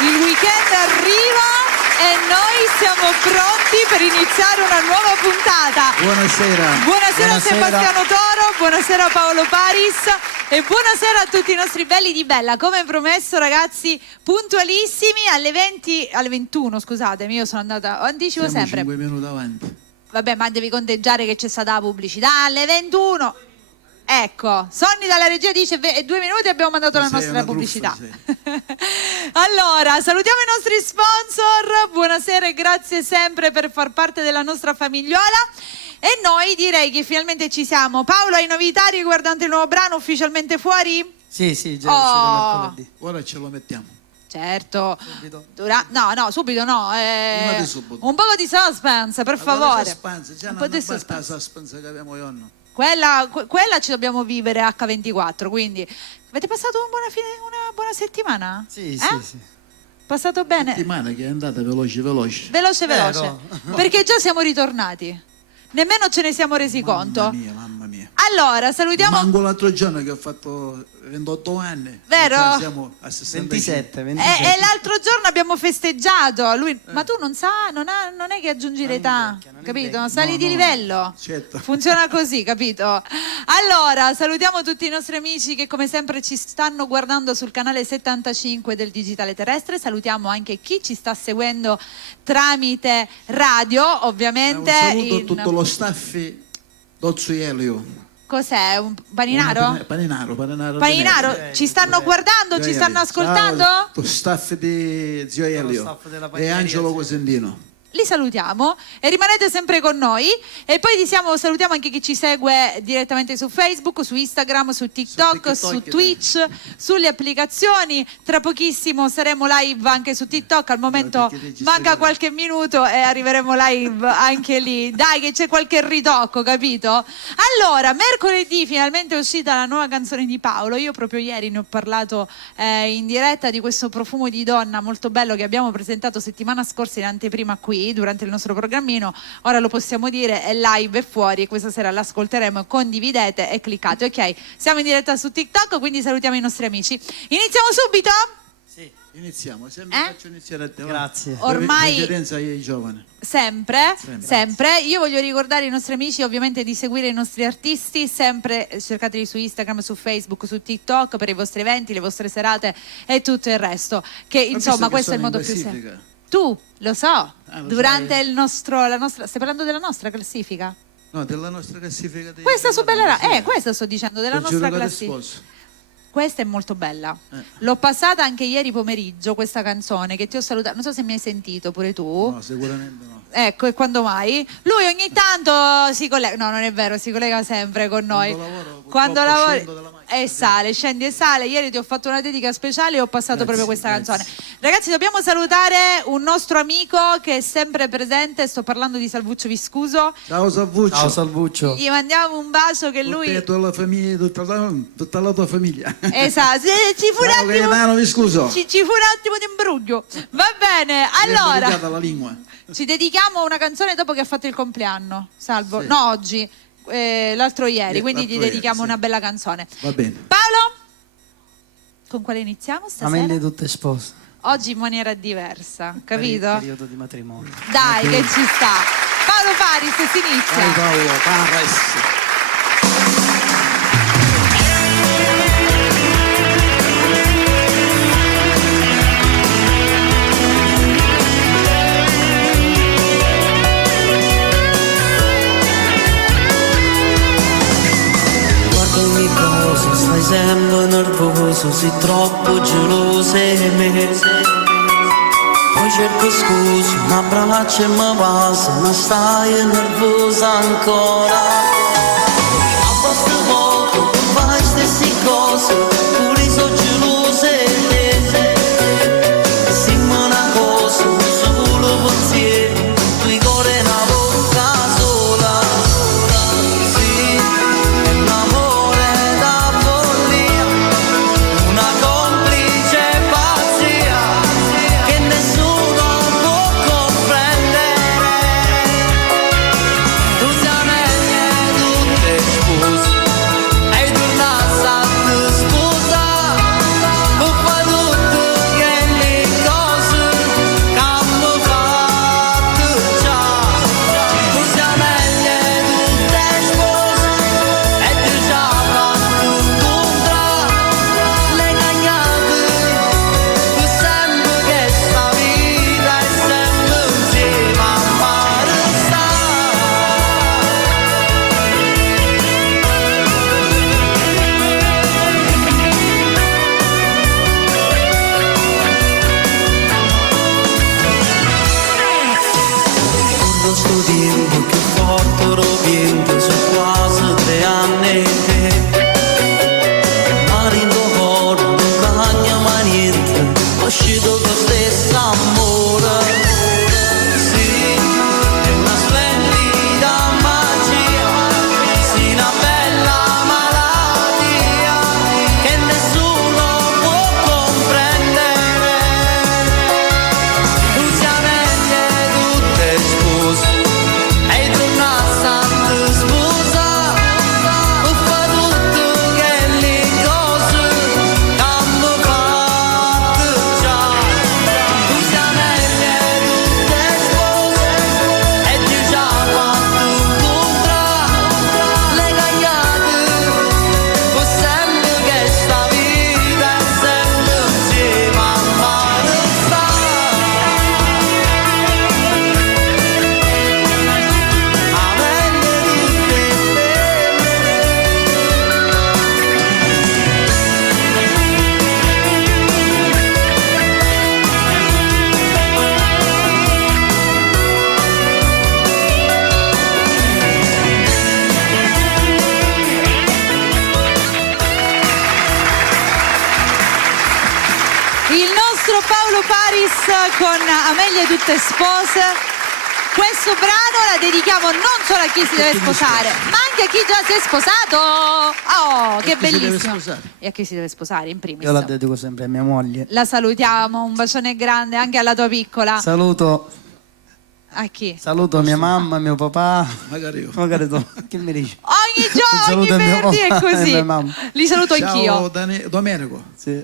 Il weekend arriva e noi siamo pronti per iniziare una nuova puntata. Buonasera. Buonasera Sebastiano Toro, buonasera Paolo Paris e buonasera a tutti i nostri belli di Bella. Come promesso, ragazzi, puntualissimi alle 21, scusatemi, io sono andata, anticipo Siamo sempre. 5 minuti avanti. Vabbè, ma devi conteggiare che c'è stata la pubblicità alle 21. Ecco, Sonny dalla regia dice 2 minuti e abbiamo mandato la nostra pubblicità. Allora, salutiamo i nostri sponsor, buonasera e grazie sempre per far parte della nostra famigliuola. E noi direi che finalmente ci siamo. Paolo, hai novità riguardante il nuovo brano ufficialmente fuori? Sì, già è uscito mercoledì. Ora ce lo mettiamo. Certo. Subito? Subito no. Prima di subito. Un po' di suspense, per favore. Suspense, già Un non po' di basta la suspense. suspense che abbiamo io. Quella ci dobbiamo vivere H24, quindi avete passato una buona settimana? Sì. Passato bene? Settimana che è andata veloce. Veloce. Vero. Perché già siamo ritornati. Nemmeno ce ne siamo resi conto. Mamma mia. Allora, salutiamo. Manco l'altro giorno che ho fatto 28 anni. Vero? Siamo a 27. E l'altro giorno abbiamo festeggiato. Lui, ma tu non è che aggiungi l'età, capito? Sali di livello. Certo. Funziona così, capito? Allora, salutiamo tutti i nostri amici che come sempre ci stanno guardando sul canale 75 del Digitale Terrestre. Salutiamo anche chi ci sta seguendo tramite radio, ovviamente. Un saluto a tutto lo staff d'Ozzo Elio. Cos'è? Un paninaro? Paninaro. Ci stanno guardando? Ci stanno ascoltando? Lo staff di Zio Elio staff della e panineria, Angelo sì. Cosentino. Li salutiamo e rimanete sempre con noi e poi salutiamo anche chi ci segue direttamente su Facebook, su Instagram, su TikTok, su Twitch, sulle applicazioni. Tra pochissimo saremo live anche su TikTok, al momento manca qualche minuto e arriveremo live anche lì. Dai che c'è qualche ritocco, capito? Allora, mercoledì finalmente è uscita la nuova canzone di Paolo. Io proprio ieri ne ho parlato in diretta di questo profumo di donna molto bello che abbiamo presentato settimana scorsa in anteprima qui durante il nostro programmino. Ora lo possiamo dire, è live e fuori e questa sera l'ascolteremo. Condividete e cliccate. Ok, siamo in diretta su TikTok, quindi salutiamo i nostri amici. Iniziamo subito? Sì. Iniziamo, sempre faccio iniziare a te. Grazie. Ormai Precedenza ai giovani. sempre. Io voglio ricordare ai nostri amici ovviamente di seguire i nostri artisti, sempre cercateli su Instagram, su Facebook, su TikTok per i vostri eventi, le vostre serate e tutto il resto, che insomma questo è il modo più semplice. Tu lo so, durante sai. la nostra, stai parlando della nostra classifica? No, della nostra classifica. Questa su Bella questo sto dicendo, della nostra classifica. Sposo. Questa è molto bella. L'ho passata anche ieri pomeriggio questa canzone che ti ho salutato, non so se mi hai sentito pure tu. No, sicuramente no. Ecco, e quando mai? Lui ogni tanto si collega, no non è vero, si collega sempre con noi. Quando lavori scendi e sale. Ieri ti ho fatto una dedica speciale e ho passato proprio questa canzone. Ragazzi, dobbiamo salutare un nostro amico che è sempre presente, sto parlando di Salvuccio Viscuso. Ciao Salvuccio. Ciao Salvuccio. Gli mandiamo un bacio che lui... Tutta la famiglia, tutta la tua famiglia. Esatto, ci fu un Ciao attimo... Gaetano Viscuso. Ci fu un attimo di imbruglio. Va bene, allora... La lingua. Ci dedichiamo a una canzone dopo che ha fatto il compleanno, Salvo. Sì. No, oggi, l'altro ieri, quindi l'altro gli dedichiamo ieri, sì. una bella canzone. Va bene. Paolo, con quale iniziamo stasera? Amelie tutte spose. Oggi in maniera diversa, Per il capito? periodo di matrimonio. Dai, che ci sta. Paolo Paris, si inizia. Ciao Paolo, Paris. Stai sempre nervoso, sei troppo geloso di me. Poi cerco scusa, mi abbraccio e mi passa, ma stai nervosa ancora. A posto poco, fai stesse cose, pure sono geloso di te. Siamo una cosa, solo pensiero, due cuori e una bocca sola. Sì, l'amore da follia, una complice pazzia che nessuno può comprendere. Tu sei meglio, tu uscito con stesso amore. Sì, è una splendida magia, sì, una bella malattia che nessuno può comprendere. Tu siamo tutte spose e tu non state sposa, o fa tutto che le cose che hanno fatto già. Tu siamo tutte spose e Dio ci ha fatto incontrare le cagliate, con sempre che sta vita è sempre insieme a mare sta. Il nostro Paolo Paris con Amelie tutte spose. Questo brano la dedichiamo non solo a chi si deve sposare, ma anche a chi già si è sposato. Oh, che chi si deve bellissimo. sposare. E a chi si deve sposare in primis. Io la dedico sempre a mia moglie. La salutiamo, un bacione grande anche alla tua piccola. Saluto A chi? mia mamma, mio papà. Magari io. Magari tu. Che mi dici? Ogni giorno, ogni saluto a mio venerdì è papà e così. mia mamma. Li saluto Ciao anch'io. Domenico. Sì.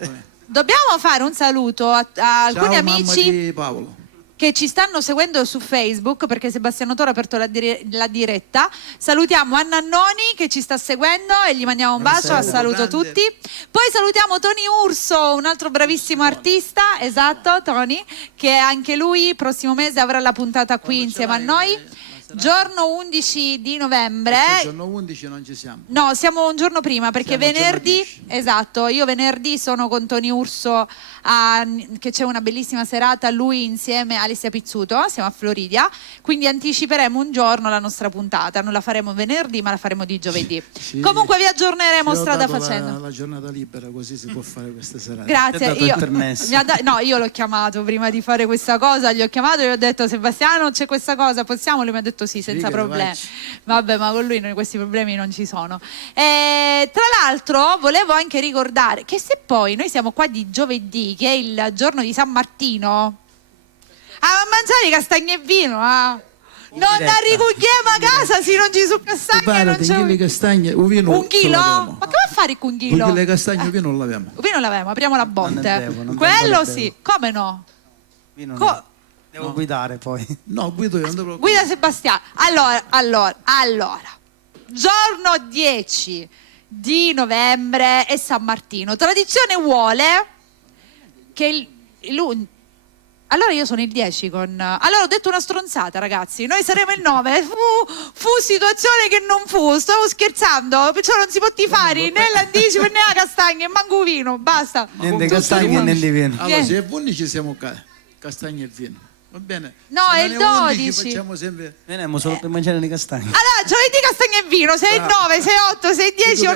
Dobbiamo fare un saluto a alcuni Ciao amici mamma di Paolo. che ci stanno seguendo su Facebook, perché Sebastiano Toro ha aperto la diretta. Salutiamo Anna Nannoni che ci sta seguendo e gli mandiamo un bacio. Buonasera. Saluto a Grande. tutti. Poi salutiamo Tony Urso, un altro bravissimo artista, esatto, Tony, che anche lui prossimo mese avrà la puntata qui insieme a noi. Giorno 11 di novembre. Il giorno 11 non ci siamo. No, siamo un giorno prima perché Siamo il giorno venerdì, 10. esatto, io venerdì sono con Tony Urso che c'è una bellissima serata, lui insieme a Alessia Pizzuto, siamo a Floridia, quindi anticiperemo un giorno la nostra puntata, non la faremo venerdì ma la faremo di giovedì. Sì. Comunque vi aggiorneremo Sì, ho strada dato facendo. la giornata libera, così si può fare queste serate. Grazie, Ti ha dato il permesso. no, io l'ho chiamato prima di fare questa cosa, gli ho chiamato e gli ho detto Sebastiano c'è questa cosa, possiamo? Lui mi ha detto sì, senza Sì, che problemi. vai. Vabbè, ma con lui questi problemi non ci sono. Tra l'altro volevo anche ricordare che se poi noi siamo qua di giovedì, che è il giorno di San Martino, a mangiare castagne e vino, non diretta. arricughiamo a casa se non ci sono castagne, non Guarda, c'è chili castagne, un vino. un chilo? Ma che va a fare con un chilo? Perché le castagne un vino non l'abbiamo. Vino l'avevamo, apriamo la botte. non Quello bevo. sì, come no? Io non Co- devo guidare poi. No, guido io, non ti preoccupare. Guida Sebastiano. Allora. Giorno 10 di novembre è San Martino. Tradizione vuole che allora io sono il 10 con... Allora ho detto una stronzata, ragazzi. Noi saremo il 9. Fu situazione che non fu. Stavo scherzando. Perciò non si può tifare né l'anticipo né la castagna. Manco vino. Basta. Niente Tutto castagne buono. né di vino. Allora, Niente. se è 11 siamo castagne e vino. Va bene? No, Se è non il 11 12. facciamo sempre... Veniamo solo per mangiare le castagne. Allora, giovedì castagne e vino, 6 Bravo. 9, 6 8, 6 10,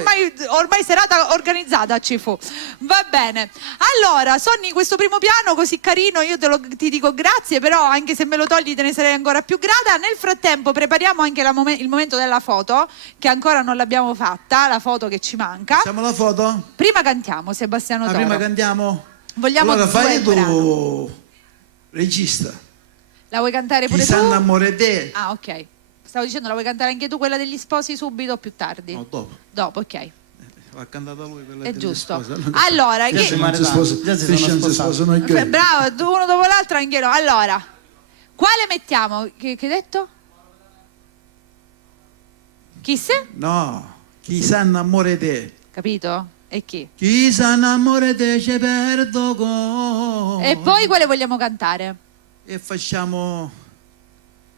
ormai serata organizzata ci fu. Va bene. Allora, Sonny, questo primo piano così carino, io ti dico grazie, però anche se me lo togli te ne sarei ancora più grata. Nel frattempo prepariamo anche il momento della foto, che ancora non l'abbiamo fatta, la foto che ci manca. Facciamo la foto? Prima cantiamo, Sebastiano Toro. Prima cantiamo? Vogliamo allora fai due brani. tu regista. La vuoi cantare Chi pure sa tu? innamore te? Ah, ok. Stavo dicendo, la vuoi cantare anche tu quella degli sposi subito o più tardi? No, dopo. Dopo, ok. L'ha cantata lui quella È delle giusto. spose. Allora, Già chi... se non si sposa, Già si se sono non si sposati. sposano anche io. Bravo, uno dopo l'altro anche no. Allora, quale mettiamo? Che hai detto? Chi se? No, chi sa innamore te? Capito? E chi? Chi sa innamore te ci perdo con... E poi quale vogliamo cantare? E facciamo...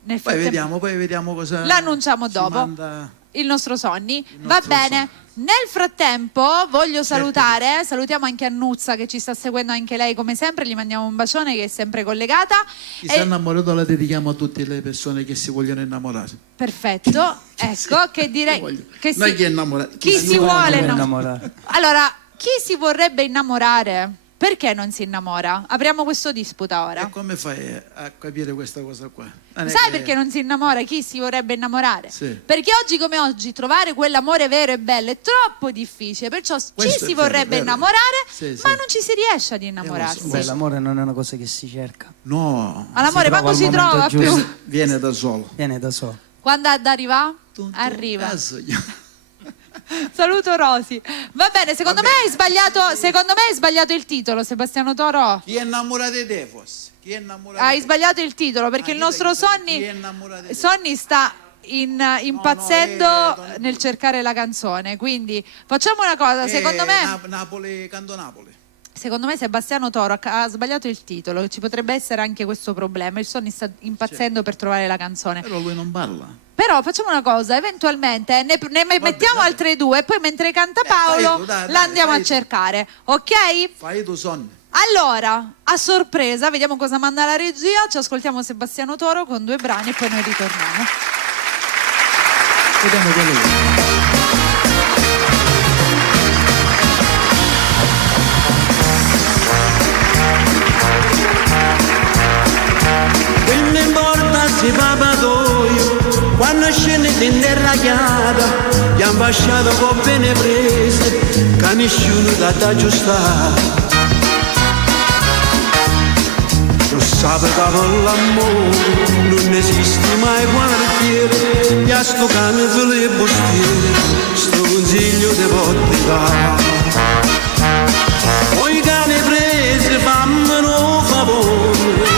Nel Poi frattempo- vediamo cosa... L'annunciamo ci dopo. manda- Il nostro Sonny. Va nostro bene. Sonny. Nel frattempo voglio salutare, salutiamo anche Annuzza che ci sta seguendo anche lei come sempre, gli mandiamo un bacione che è sempre collegata. Chi E- sa innamorato la dedichiamo a tutte le persone che si vogliono innamorare. Perfetto, ecco che direi che Non chi è innamorato. chi si vuole innamorare. innamorare. Allora, chi si vorrebbe innamorare? perché non si innamora? Apriamo questo disputa ora. E come fai a capire questa cosa qua? Non è Sai che- perché non si innamora? Chi si vorrebbe innamorare? Sì. Perché oggi come oggi trovare quell'amore vero e bello è troppo difficile, perciò ci Questo si è vero, vorrebbe vero. innamorare, Sì, sì. ma non ci si riesce ad innamorarsi. Beh, l'amore non è una cosa che si cerca, No, All'amore si trova manco al si momento trova giusto. più. viene da solo. viene da solo. Quando ad arriva? Arriva. Cazzo. Saluto Rosi. Va bene, secondo me hai sbagliato il titolo, Sebastiano Toro. Chi è innamorato di te forse? Chi è innamorato Hai di te? sbagliato il titolo perché Ah, il nostro chi è Sonny innamorato di te? Sonny sta impazzendo no, nel cercare la canzone. Quindi facciamo una cosa, secondo me Napoli, canto Napoli. Secondo me Sebastiano Toro ha sbagliato il titolo, ci potrebbe essere anche questo problema. Il Sonny sta impazzendo per trovare la canzone. Però lui non parla. Però facciamo una cosa, eventualmente ne mettiamo vabbè. altre due e poi mentre canta Paolo fai tu, dai, la andiamo fai a tu. cercare, ok? Fai tu sonno. Allora, a sorpresa, vediamo cosa manda la regia, ci ascoltiamo Sebastiano Toro con 2 brani e poi noi ritorniamo. Vediamo quello lì. Che mi importa se papatoio, quando scende in terra chiara, gli han basciato con bene prese, che nessuno da aggiustare. Lo sape che per l'amore non esiste mai quartiere, e a sto cane per le bustiere, sto consiglio ti può dare. Poi cane prese fammi un favore,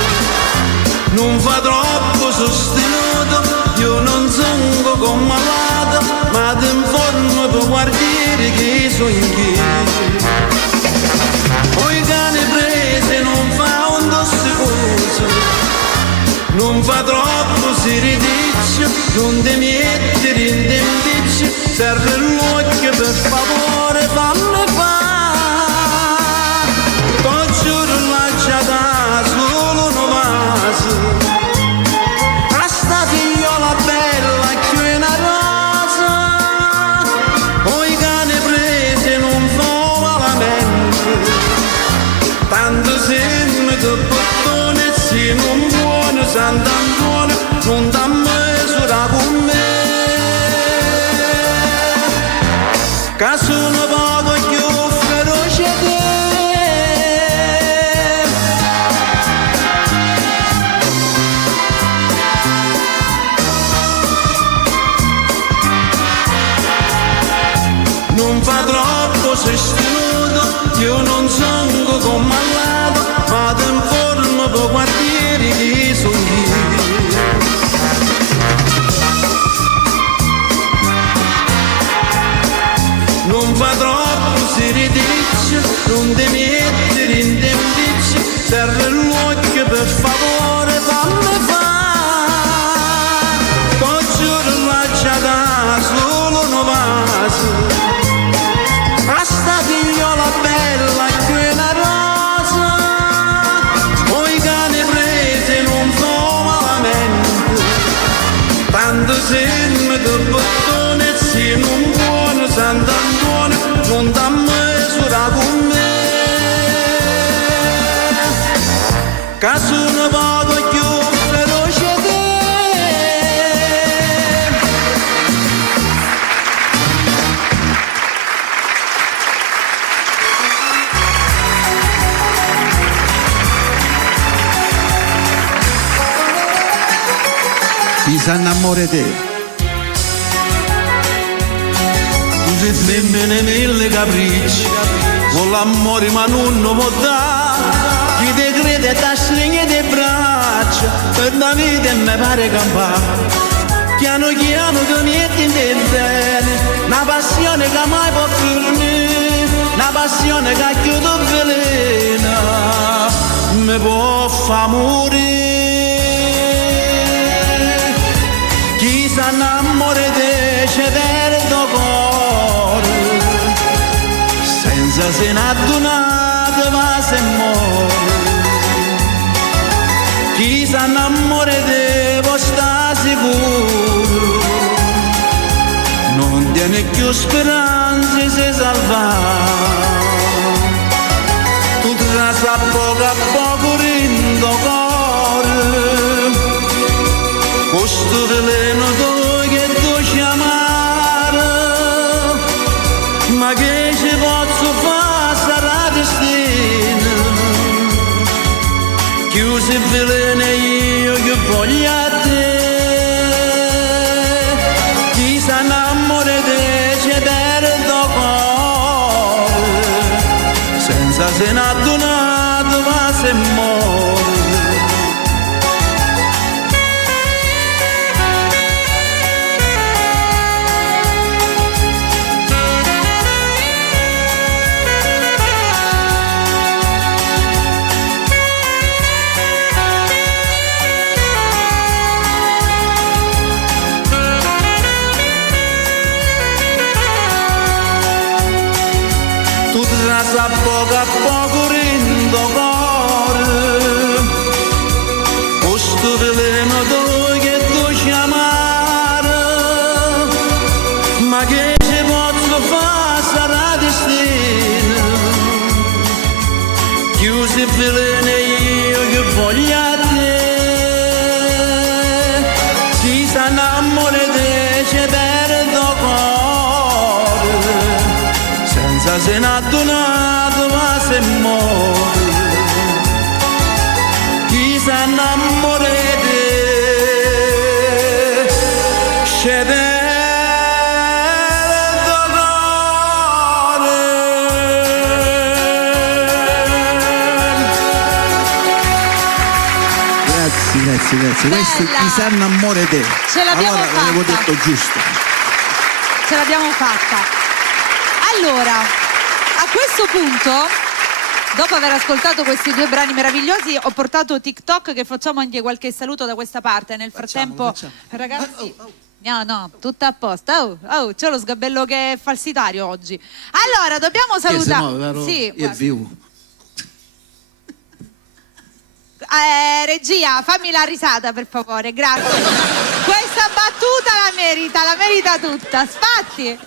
non fa troppo sostenuto, io non sono come malato, ma ti informo per guardiere che sono in chiesa. Poi cane prese non fa un tossicoso, non fa troppo siridiccio, non ti mettere in tempiccio, serve l'occhio per favore fammi fa. T'ho giuro lasciata solo un vaso, a sta figliola bella che una rosa, poi cane prese non fa malamente, tanto sembra che bottone se non buono Sant'Antonio non dà misura con me, che sono poco più feroce te. Non fa troppo sostenuto, io non sono come allato, ma ti informo per quartieri che sono io. Non fa troppo siridiccio, non ti mettere in tempiccio, serve l'occhio per favore fammi fa. T'ho giuro lasciata solo un vaso, a sta figliola bella che una rosa, poi cane prese non fa malamente, tanto sembra che bottone se non buono Sant'Antonio non dà misura con me, che sono poco più feroce te. Chi si innamora di te? Tu sei femmine mille capricci, con l'amore ma non lo può dare, chi te crede ti stringe le braccia, per la vita e mi pare campare, piano piano che niente ti bene, una passione che mai può finire, una passione che chiude velena, mi può far morire. Chi si innamora di te ci perde il cuore, senza se ne adunate va se muore. Chi si innamora di te può stare sicuro, non tiene più speranze se salva. Tu chiusi il veleno e io che voglio a te. Chi sa innamora di te ci perdo cuore, senza se n'ha donato ma se muore. A poco rindo cuore, questo veleno tu che tu chiamare, ma che ci posso fare sarà destino, chiusi il veleno e io che voglio a te, si sa innamora di te ci perdo cuore, senza se n'ha donato ma se muore. Chi sa innamora di te ci perdo cuore. Grazie. Questo Bella. chi sa innamora di te. Ce l'abbiamo allora, fatta. l'avevo detto giusto. Ce l'abbiamo fatta. Allora, a questo punto, dopo aver ascoltato questi due brani meravigliosi, ho portato TikTok, che facciamo anche qualche saluto da questa parte. Nel frattempo, ragazzi, no, tutto a posto. C'ho lo sgabello che è falsitario oggi. Allora, dobbiamo salutare. Sì, il vivo. regia, fammi la risata per favore, grazie. Questa battuta la merita tutta. Sfatti.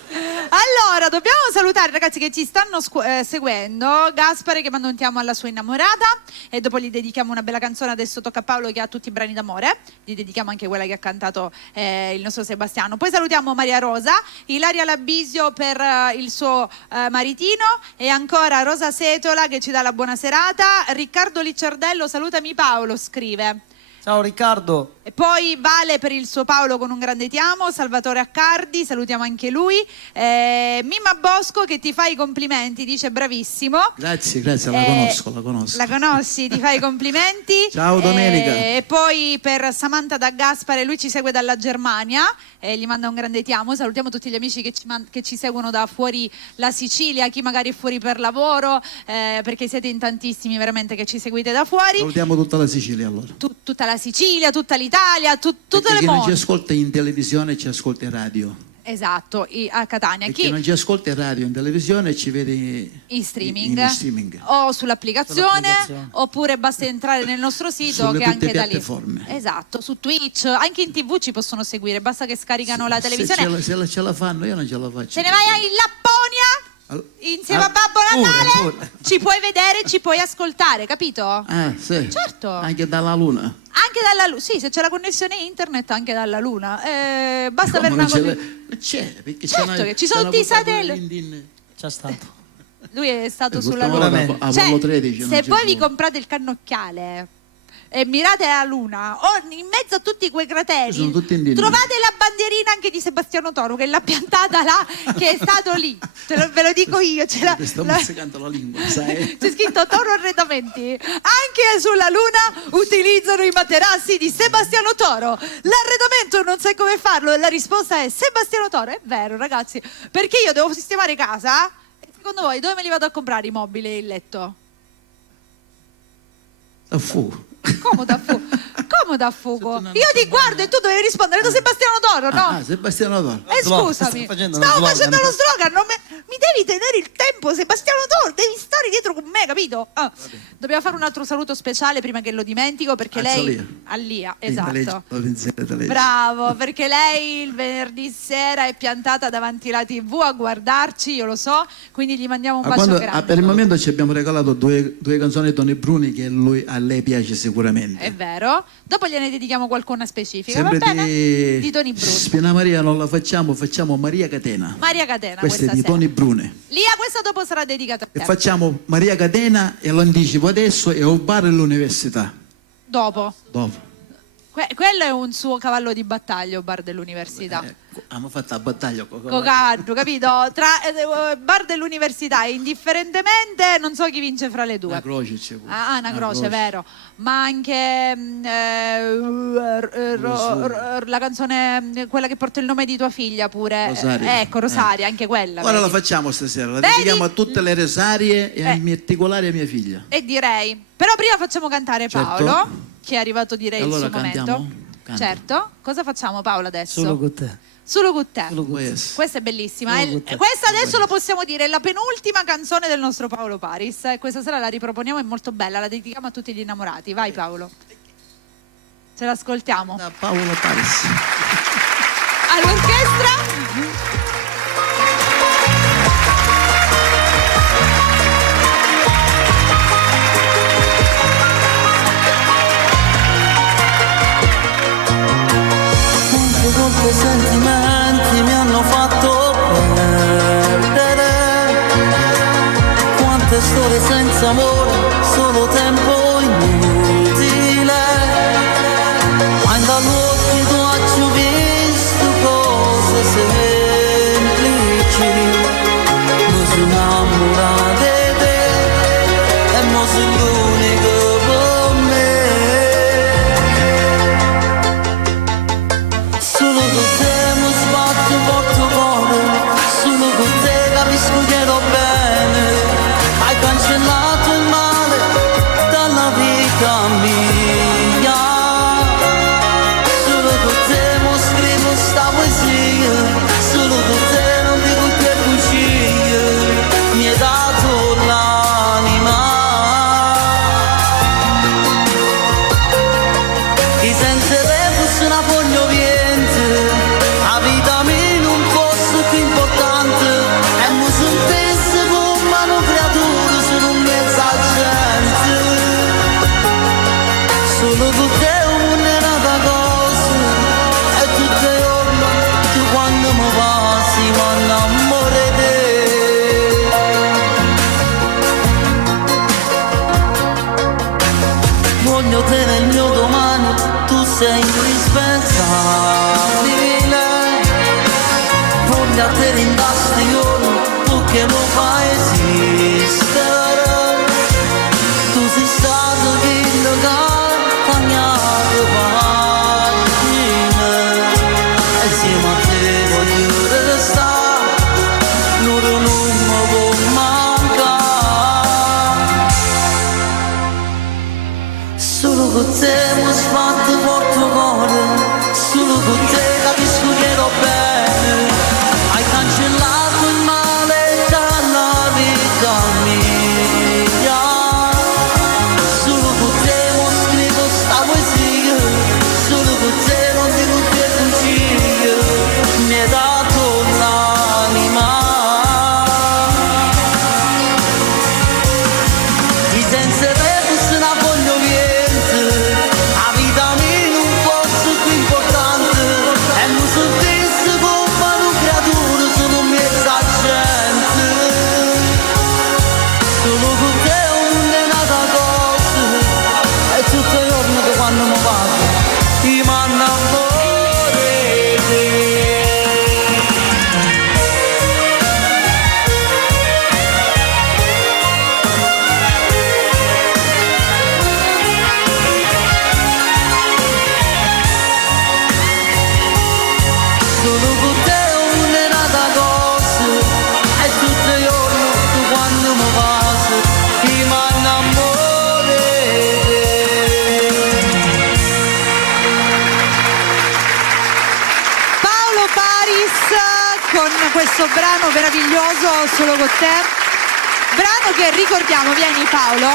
Allora, dobbiamo salutare i ragazzi che ci stanno seguendo. Gaspare che manda un ti amo alla sua innamorata e dopo gli dedichiamo una bella canzone. Adesso tocca a Paolo che ha tutti i brani d'amore. Gli dedichiamo anche quella che ha cantato il nostro Sebastiano. Poi salutiamo Maria Rosa, Ilaria Labisio per il suo maritino e ancora Rosa Setola che ci dà la buona serata. Riccardo Licciardello, salutami Paolo, scrive. Ciao Riccardo. E poi Vale per il suo Paolo con un grande ti amo, Salvatore Accardi, salutiamo anche lui, Mimma Bosco che ti fa i complimenti, dice bravissimo. Grazie, la conosco. La conosci, ti fa i complimenti. Ciao Domenica. E poi per Samantha da Gaspare, lui ci segue dalla Germania e gli manda un grande ti amo. Salutiamo tutti gli amici che ci seguono da fuori la Sicilia, chi magari è fuori per lavoro, perché siete in tantissimi veramente che ci seguite da fuori. Salutiamo tutta la Sicilia allora. Tutta la Sicilia, tutta l'Italia, tutte le chi non ci mondo. ascolta in televisione ci ascolta in radio. Esatto, a Catania. E chi non ci ascolta in radio in televisione ci vede in streaming, streaming. O sull'applicazione, oppure basta entrare nel nostro sito Sulle che anche da lì. piattaforme. Esatto, su Twitch, anche in TV ci possono seguire, basta che scaricano la televisione. Se ce la fanno, io non ce la faccio. Se ne vai in Lapponia insieme a Babbo Natale, pure. ci puoi vedere, ci puoi ascoltare, capito? Sì. Certo. Anche dalla luna. Anche dalla luna, sì, se c'è la connessione internet anche dalla luna. Basta avere Come una c'è, perché Certo che ci sono tutti i satelliti. C'è stato. Lui è stato sulla Portavo luna. a Apollo 13, non se c'è voi più. vi comprate il cannocchiale e mirate alla luna, o in mezzo a tutti quei crateri Sono tutti indini. trovate la bandierina anche di Sebastiano Toro che l'ha piantata là, che è stato lì. Ve lo dico io. Mi sto mozzicando la lingua, sai? C'è scritto Toro Arredamenti. Anche sulla luna utilizzano i materassi di Sebastiano Toro. L'arredamento non sai come farlo e la risposta è Sebastiano Toro. È vero, ragazzi, perché io devo sistemare casa. Secondo voi dove me li vado a comprare i mobili e il letto? A fu. Come da fuoco? Se tu non Io ti sai guardo e tu dovevi rispondere da Sebastiano Toro, no? Sebastiano Toro. Scusami, Sto facendo uno stavo slogan. facendo lo slogan, mi devi tenere il tempo, Sebastiano Toro, devi stare dietro con me, capito? Dobbiamo fare un altro saluto speciale prima che lo dimentico, perché lei... Alia, esatto. Bravo, perché lei il venerdì sera è piantata davanti alla TV a guardarci, io lo so, quindi gli mandiamo un bacio grande. Per il momento ci abbiamo regalato due canzoni di Tony Bruni che a lei piace sicuramente. È vero. Dopo gliene dedichiamo qualcuna specifica, Sempre va bene? Di Tony Bruni. Spina Maria non la facciamo Maria Catena. Maria Catena, Questa è questa di sera. Tony Brune. Lia, questa dopo sarà dedicata a te. E facciamo Maria Catena e lo anticipo adesso e Obare l'università. Dopo. Dopo. Quello è un suo cavallo di battaglia, bar dell'università. Abbiamo fatto la battaglia con Cocardo, capito? Tra bar dell'università, indifferentemente, non so chi vince fra le due. una croce c'è pure. Una croce, vero. Ma anche la canzone, quella che porta il nome di tua figlia pure. Rosaria. Ecco, Rosaria, anche quella. Ora vedi? la facciamo stasera, la Vedi? dedichiamo a tutte le rosarie e in particolare a mia figlia. E direi. Però prima facciamo cantare Certo. Paolo, che è arrivato direi Allora il suo cantiamo? momento. Canta. Certo. Cosa facciamo Paolo adesso? Solo con te. Solo con te. Solo con te. Yes. Questa è bellissima. Solo con te. Questa adesso lo possiamo dire, è la penultima canzone del nostro Paolo Paris. E questa sera la riproponiamo, è molto bella, la dedichiamo a tutti gli innamorati. Vai Paolo. Ce l'ascoltiamo. Da Paolo Paris. All'orchestra. Quanti sentimenti mi hanno fatto perdere, quante storie senza amore, solo tempo inutile, ma dagli occhi tu hai visto cose semplici, mi sono innamorata di te e mo sei l'unico per me. Solo con te mi sbatto molto cuore, solo con te capisco che ero bene, hai cancellato il male dalla vita mia, solo con te mi scrivo sta poesia, solo con te non dico che bugie, mi hai dato l'anima, chi senza te fosse una foglia viente, la vita mia non fosse più importante, e mi sentisse come una creatura sono in mezzo a gente, solo con te non è nata cosa, e tutte le giorni tu quando mi passi mi innamoro di te. Voglio te nel mio domani, tu sei indispensabile, voglio a te in questi giorni, tu che mi fai esistere, tu sei stato quello che ha cambiato pagina, e insieme a te voglio restare, non mi può mancare. Solo con te mi sbatto molto cuore, solo con te capisco che ero bene, hai cancellato il male dalla vita mia, solo con te mi scrivo sta poesia, solo con te non dico che bugie, mi hai dato l'anima, chi senza te fosse una foglia viente, la vita mia non fosse più importante, e mi sentisse come una creatura sono in mezzo a gente, solo con te non è nata cosa, e tutti i giorni che quando mi parlo ti innamoro di te. Solo con te non è nata cosa, e tutti i giorni tu quando mi passi ti innamoro di te. Paolo Paris con questo brano meraviglioso, Solo con te. Brano che ricordiamo, vieni Paolo,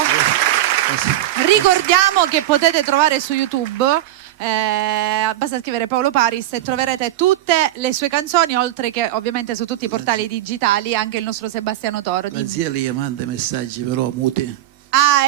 ricordiamo che potete trovare su YouTube. Basta scrivere Paolo Paris e troverete tutte le sue canzoni, oltre che ovviamente su tutti i portali digitali, anche il nostro Sebastiano Toro. La zia lì manda messaggi però muti.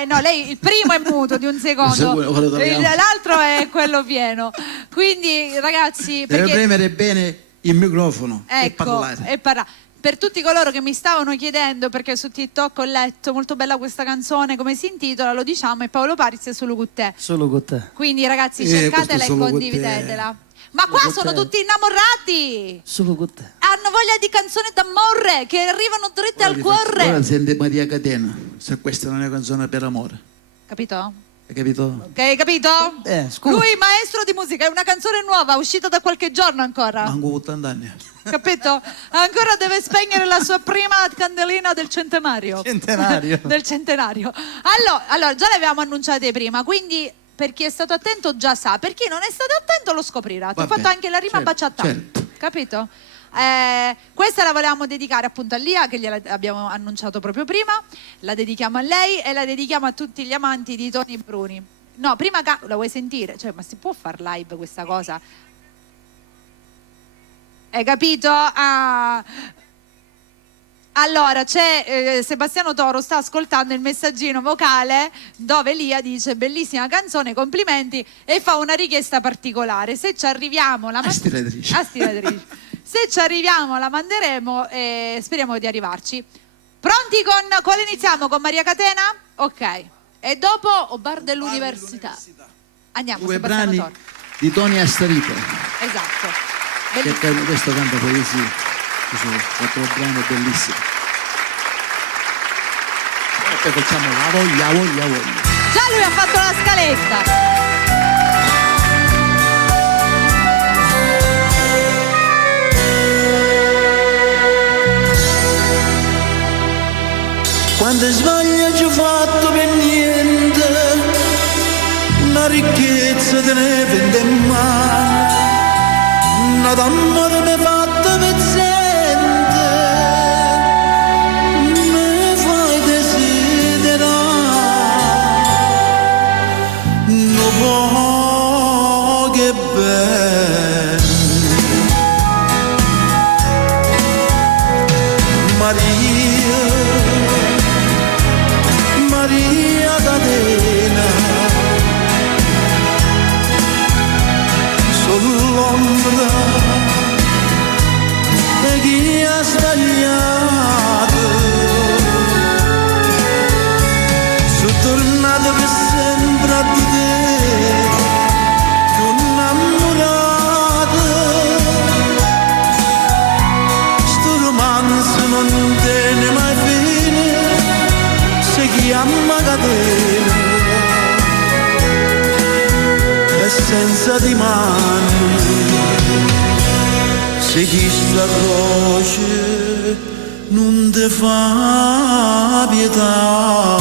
No, lei il primo è muto di un secondo, secondo, ora togliamo. l'altro è quello pieno. Quindi ragazzi, Deve perché premere bene il microfono e ecco, parlare. e parla. per tutti coloro che mi stavano chiedendo, perché su TikTok ho letto molto bella questa canzone, come si intitola, lo diciamo, è Paolo Paris e Solo con te. Solo con te. Quindi ragazzi questo cercatela e Solo con te. condividetela. Ma qua con sono te. tutti innamorati, Solo con te. hanno voglia di canzoni d'amore che arrivano dritte al Ora cuore, sente Maria Catena, se questa non è una canzone per amore. capito? Hai capito? Ok, hai capito? Scusa. Lui maestro di musica, è una canzone nuova, uscita da qualche giorno ancora. Manco 80 anni. Capito? Ancora deve spegnere la sua prima candelina del centenario. Centenario. Del centenario. Allora, già le avevamo annunciate prima, quindi per chi è stato attento già sa, per chi non è stato attento lo scoprirà. Ti ho Va fatto bene, anche la rima certo, baciata. certo. Capito? Questa la volevamo dedicare appunto a Lia, che gliela abbiamo annunciato proprio prima. La dedichiamo a lei e la dedichiamo a tutti gli amanti di Tony Bruni. No, prima la vuoi sentire? Cioè, ma si può far live questa cosa? Hai capito? Ah. Allora, c'è Sebastiano Toro sta ascoltando il messaggino vocale dove Lia dice bellissima canzone, complimenti, e fa una richiesta particolare. Se ci arriviamo la Stiratrice. Se ci arriviamo la manderemo e speriamo di arrivarci. Pronti con quale iniziamo? Con Maria Catena? Ok. E dopo O Bar dell'Università. Andiamo, Due Sebastiano brani Toro. di Tony Astarita. Esatto. Che questo canta poesia. Questo 4 brani bellissimi. E poi facciamo la voglia. Già lui ha fatto la scaletta. Quante sbaglie ci ho fatto per niente, una ricchezza te ne vende in mano, una d'amore mi fatta pezzente, mi fai desiderare, non può che bene, Maria Catena, sull'ombra di chi ha sbagliato, sono tornato per sempre a te, più innamorato, sto romanzo non tiene mai fine, si chiama catena e senza di mani se chi sta croce non te fa pietà.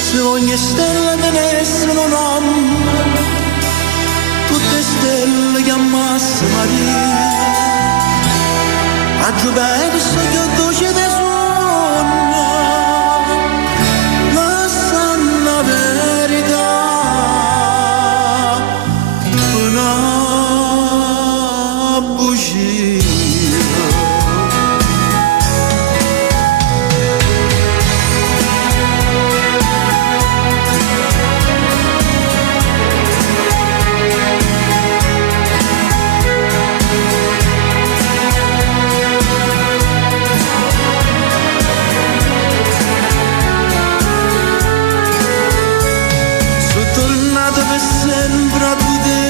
Se ogni stella tenesse un nome, tutte stelle chiamasse Maria, a giocare che dolce di sogno, la sanna verità, una bugia. Per sempre a te,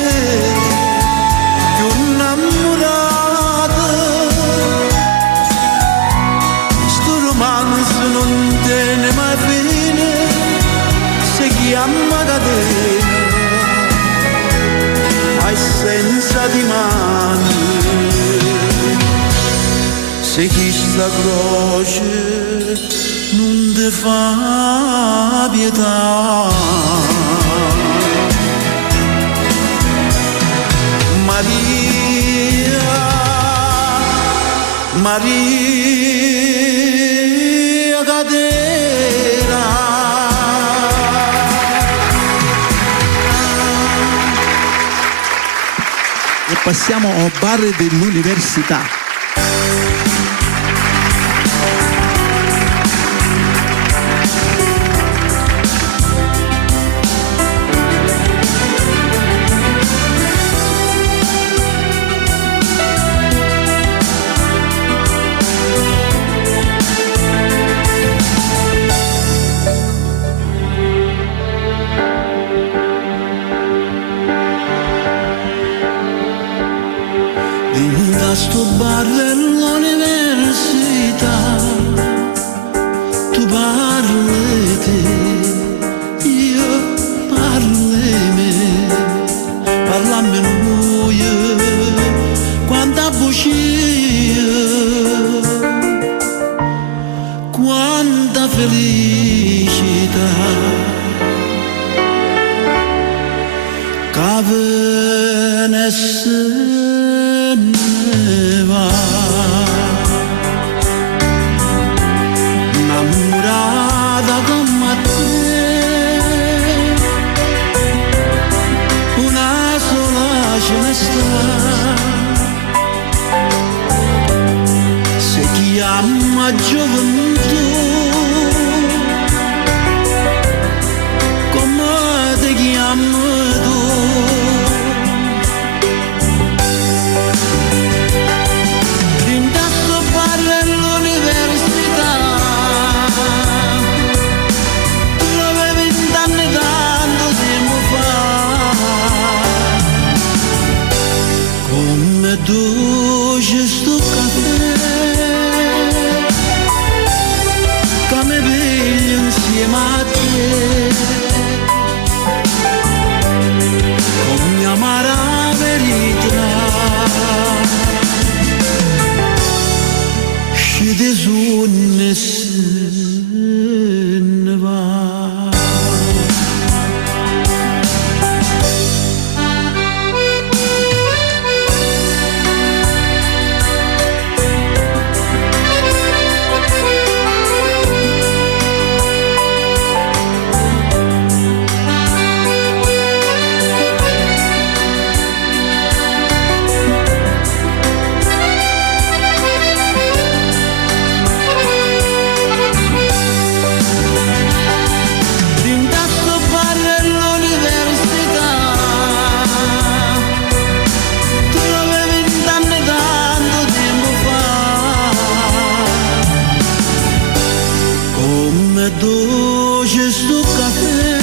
più innamorata, sto romanzo non tiene mai fine, si chiama catena, hai senza di mani, se chi sta croce non te fa pietà. Maria Catena, E passiamo al bar dell'università. Da sto bar dell'università tu parli te, io parli me, parlammi noi, quanta bugia, quanta felicità, che ve ne se ne va. Innamorata come te, una sola ce ne sta, si chiama gioventù, come ti chiami tu. Intanto parla all'università, tu l'avevi 20 anni tanto tempo fa, come dolce sto caffè, che mi piglio insieme a te, con mia amara verità. Scende su ne se ne va. Intanto parla all'università, tu l'avevi 20 anni tanto tempo fa, come dolce sto caffè,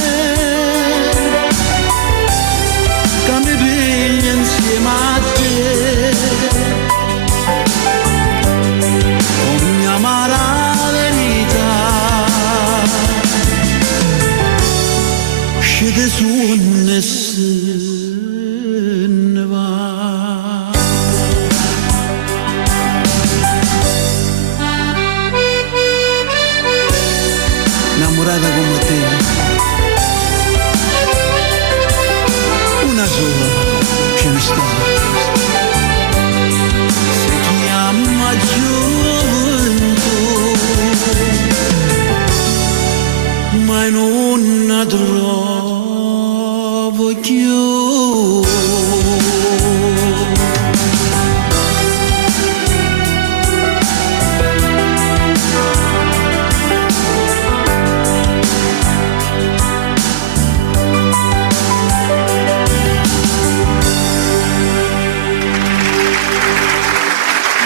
che mi piglia insieme a te, con mia amara verità. Scende su ne se ne va. Innamorata come te, una sola ce ne sta, si chiama gioventù, ma non la trovo più.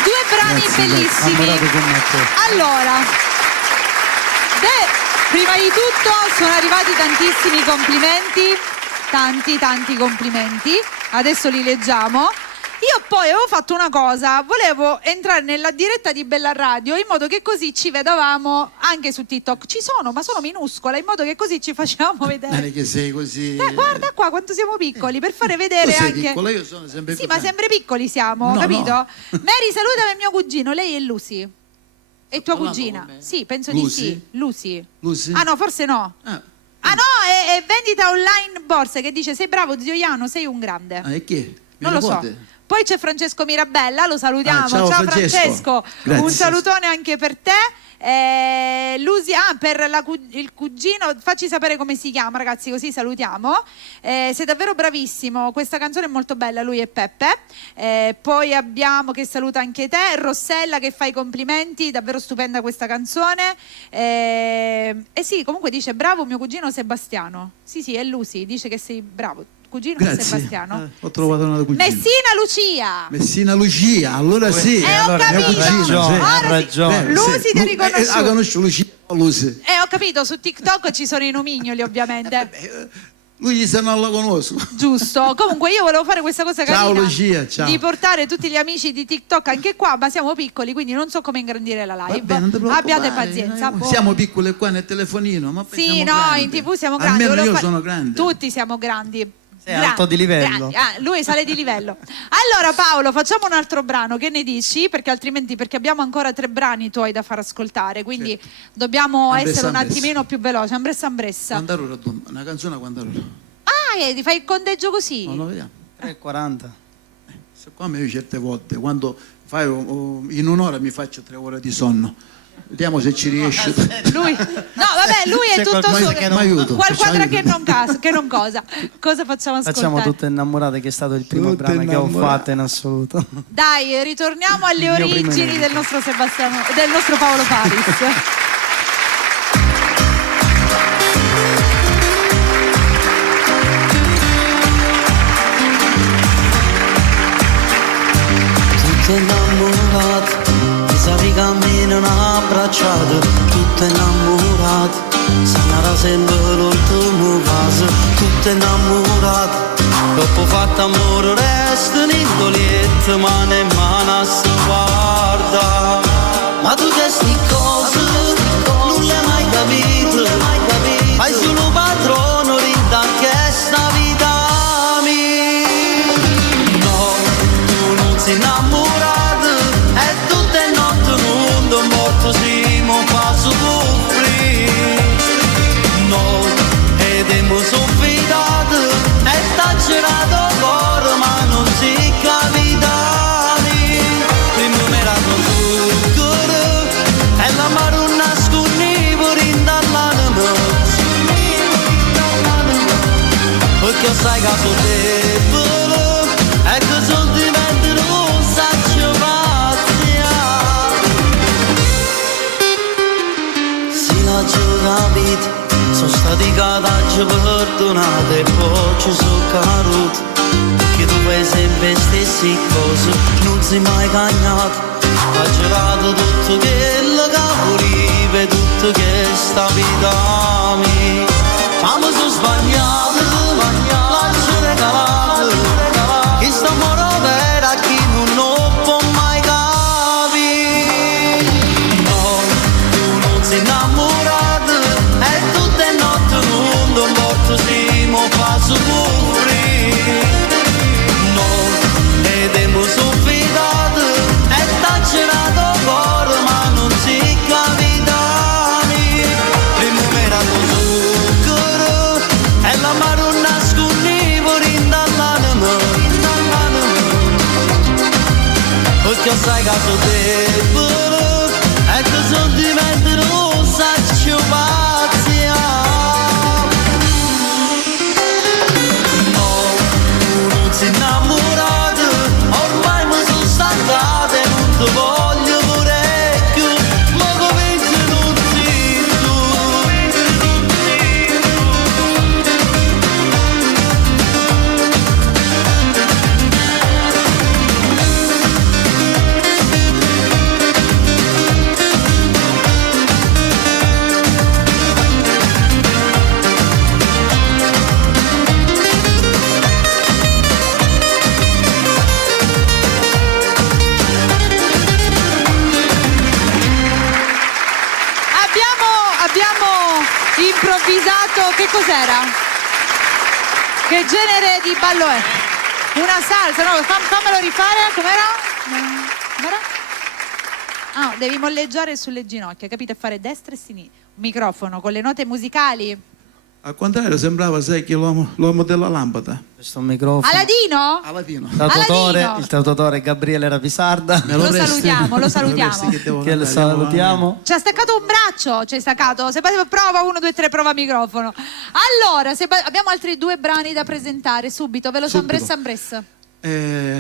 Due brani bellissimi. Innamorato come te. Allora, prima di tutto sono arrivati tantissimi complimenti, tanti complimenti, adesso li leggiamo. Io poi avevo fatto una cosa, volevo entrare nella diretta di Bella Radio in modo che così ci vedevamo anche su TikTok. Ci sono, ma sono minuscola, in modo che così ci facevamo vedere. Non è che sei così. Guarda qua quanto siamo piccoli, per fare vedere Tu sei anche. piccola, io sono sempre Sì, più ma grande. sempre piccoli siamo, No, capito? no. Mary, salutami mio cugino, lei è Lucy. È tua parlando cugina? con me? Sì, penso Lucy? di sì. Lucy. Lucy? Ah no, forse no. Ah, Ah no, è vendita online borse che dice sei bravo zio Iano, sei un grande. e che? Non lo so. Poi c'è Francesco Mirabella, lo salutiamo. Ah, ciao, Francesco. Grazie. Un salutone anche per te. Lucy, per il cugino, facci sapere come si chiama, ragazzi, così salutiamo. Sei davvero bravissimo, questa canzone è molto bella, lui e Peppe. Poi abbiamo, che saluta anche te, Rossella che fa i complimenti, davvero stupenda questa canzone. Sì, comunque dice bravo mio cugino Sebastiano. Sì, è Lucy, dice che sei bravo. Cugino Grazie. Sebastiano. Ho trovato una cugina. Messina Lucia. Messina Lucia, allora sì. Ho allora, mio capito. cugino, sì. ha Ora sì. ragione. Lucy ti ha riconosciuto. Ha conosciuto Lucia o Lucy? Ho capito, su TikTok ci sono i nomignoli ovviamente. Lui dice non la conosco. Giusto. Comunque io volevo fare questa cosa Ciao, carina Lucia, ciao. di portare tutti gli amici di TikTok anche qua, ma siamo piccoli, quindi non so come ingrandire la live. Vabbè, non ti preoccupare, Abbiate pazienza. noi siamo piccoli qua nel telefonino, ma poi Sì, siamo no, grandi. in TV siamo grandi. Almeno volevo io fare- sono grande. Tutti siamo grandi. Sei alto di livello. grandi. Ah, lui sale di livello. Allora Paolo, facciamo un altro brano, che ne dici? Perché altrimenti, perché abbiamo ancora 3 brani tuoi da far ascoltare, quindi dobbiamo Ambressa, essere un ambressa. attimino più veloci. Ambressa, ambressa. Quanta ora tu? Una canzone a quanta ora? Ah, ti fai il conteggio così? Non lo vediamo. 3:40. Se qua io certe volte, quando fai in un'ora mi faccio 3 ore di sonno. Vediamo se ci riesce. Lui, no, vabbè, lui è C'è tutto qualcosa suo. che non- M'aiuto, Qualquadra aiuto. che non cosa. Cosa facciamo ascoltare? Facciamo Tutte innamorate, che è stato il primo Tutte brano che ho innamorate. fatto in assoluto. Dai, ritorniamo alle Il mio primo origini inedito. del nostro Sebastiano, del nostro Paolo Paris. Tutte innamorate, ti savi camminano abbracciate, tutte innamorate, sarà sempre l'ultimo caso, tutte innamorate, dopo fatto amore restano indoliette, mano in mano a si guarda. Ma tu che sti cose, non le hai mai capito, fai solo padrone rinda che sta vita mia. No, tu non sei innamorato, e tutte le notti non ti morto siamo fa soffrire. No, ed abbiamo soffidato, e t'ha girato cuore ma non si capitani. Prima mi era zucchero, e la maronna scornivo rindall'anima. Perché sai che sono debole, e che sono diventato un saccio pazzia. Si la capito, sono stati cataggi perdonati e poi ci sono caduti. Perché tu fai sempre le stesse cose, non sei mai cagnato. Ha girato tutto quello che volevi, tutto che sta vita mia. Ma mi sono sbagliato, lascio regalato, che sto amore vero a chi non lo può mai capire. No, tu non sei innamorato, e tutte le notti non ti morto siamo fa soffrire. No, ed abbiamo soffidato, e t'ha girato cuore ma non si capitani. Prima mi era zucchero, e la maronna scornivo rindall'anima. Perché sai che sono debole, e che sono diventato un saccio pazzia. No, tu non sei innamorato, ormai mi sono stancato e non ti voglio pure più. Ma come se non sei tu. Abbiamo improvvisato, che cos'era? Che genere di ballo è? Una salsa, no, fammelo rifare, com'era? Ah, devi molleggiare sulle ginocchia, capito? E fare destra e sinistra. Microfono con le note musicali. Al contrario, sembrava, sai, che l'uomo della lampada. Questo è un microfono. Aladino? Aladino. Aladino! Il traduttore è Gabriele Rapisarda. Me Lo presti? salutiamo, lo salutiamo. Me presti che devo Che lo andare, salutiamo. Ci ha staccato un braccio, ci hai staccato. Prova 1, 2, 3, prova microfono. Allora, abbiamo altri 2 brani da presentare subito. Veloce, Subito. ambressa.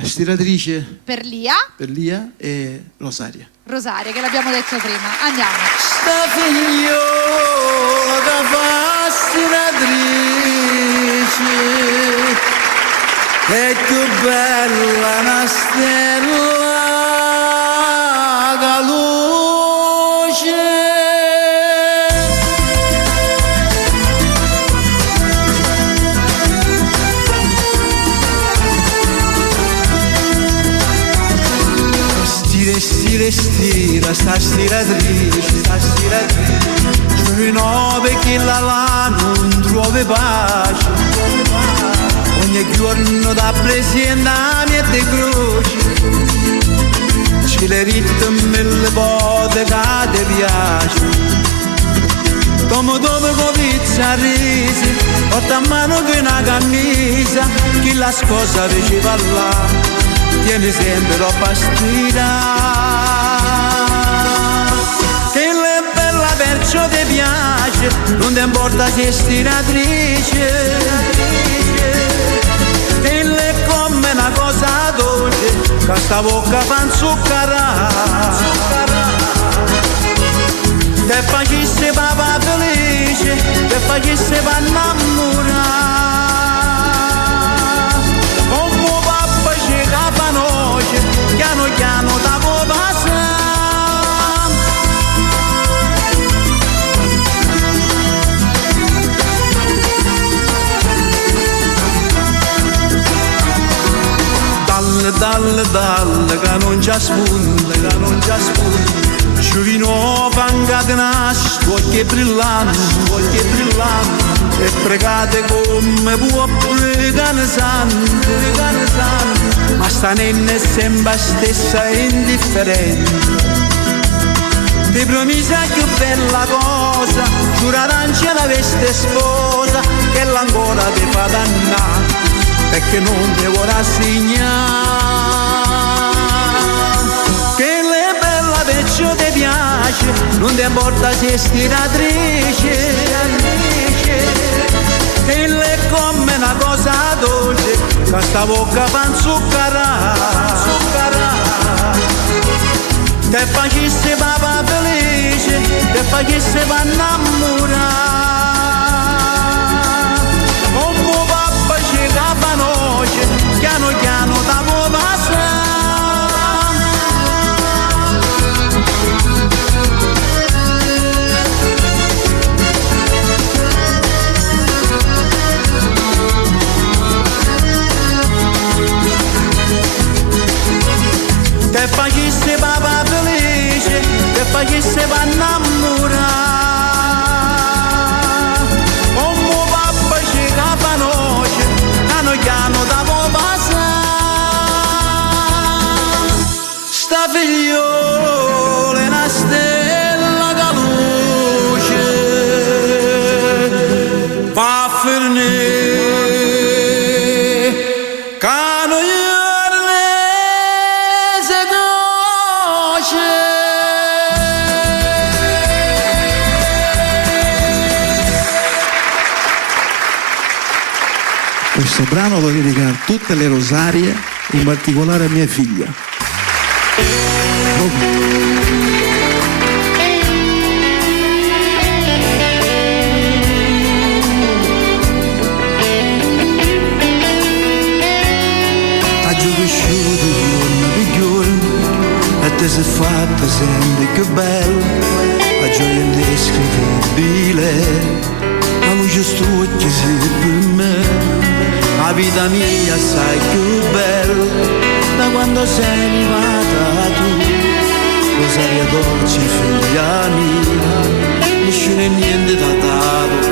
Stiratrice Per Lia, per Lia e Rosaria. Rosaria, che l'abbiamo detto prima. Andiamo. Sta figliola fascinatrice, che più bella una stella che luce. come sta stiratrice, no perché là non trovi pace, ogni giorno da presenta mette croce, ci le ritmi le botte che ti piace, dopo con pizza risi, porta a mano che una camisa, chi la scosa diceva là, tieni sempre roba stira. Perciò ti piace, non ti importa se è stiratrice, e le come una cosa dolce, che sta bocca fa inzuccherà, te facesse papà felice, te facesse pa innamorare, come papà ci capa noce, piano piano da può passare. Dalle, che non c'ha spunta, ci vino fangate nasce, occhi brillanti, e pregate come può pregare santo, ma sta nenne è sempre stessa e indifferente, ti promisa più bella cosa, giurata anche la veste sposa, che l'ancora ti fa dannare, perché non ti vuole rassegnare, che le bella perciò ti piace, non ti importa se è stiratrice, che le come una cosa dolce, che sta bocca fa inzuccherà, te facesse papà felice, te facesse pa innamorare. Piano piano da può passare. Te facesse papà felice, te facesse pa innamorare, come papà ci capa noce, piano piano da può passare. Sta figliola è una stella che luce va a finire che non si conosce. Questo brano lo dedico a tutte le rosarie, in particolare a mia figlia. Te sei fatta sempre più bella, la gioia indescrivibile, la luce struccia per me, la vita mia sai più bella, da quando sei arrivata tu, Rosaria dolce figlia mia, nessuno e niente da toccare.